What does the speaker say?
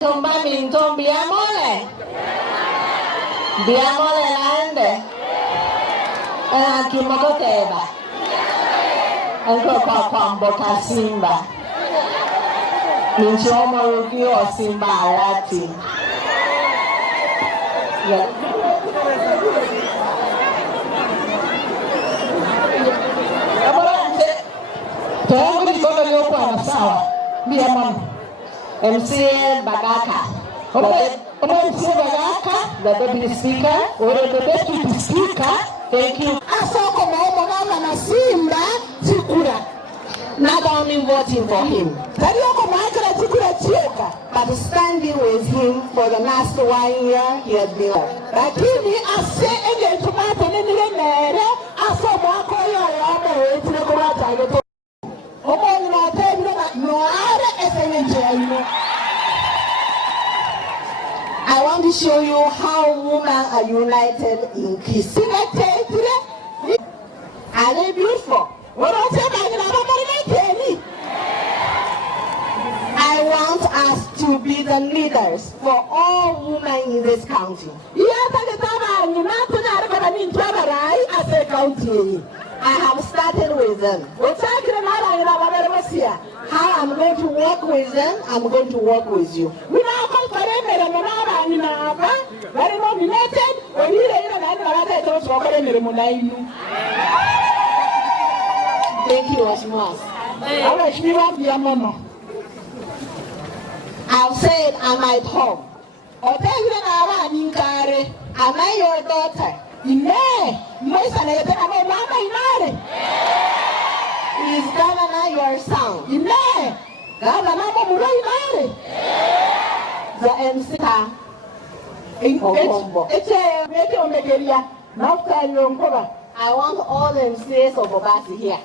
Tumba minto biamole. Biamole lande. Kimokoteba. Anko kwa Kwamboka Simba. Minchomo rugio Simba alati. Tangu nikono liyokuwa na sawa. Bia mama. MCA Bagaka. MCA Bagaka, the deputy speaker, or the deputy speaker, thank you. Asoko maomo na Simba Sikura. Not only voting for him, but standing with him for the last 1 year he has been. Lakini ase ege tomato nile mere aso mwako yo yamo etine kwa tayo. Omo ni matebile no are esenenje. I want to show you how women are united in Kisii. Are they beautiful? I want us to be the leaders for all women in this county. I have started with them. How I'm going to work with them, I'm going to work with you. Thank you, Osmos. I've said I'm at home. Am I your daughter? Is Governor your son? The MC I want all MCAs of Obasi here.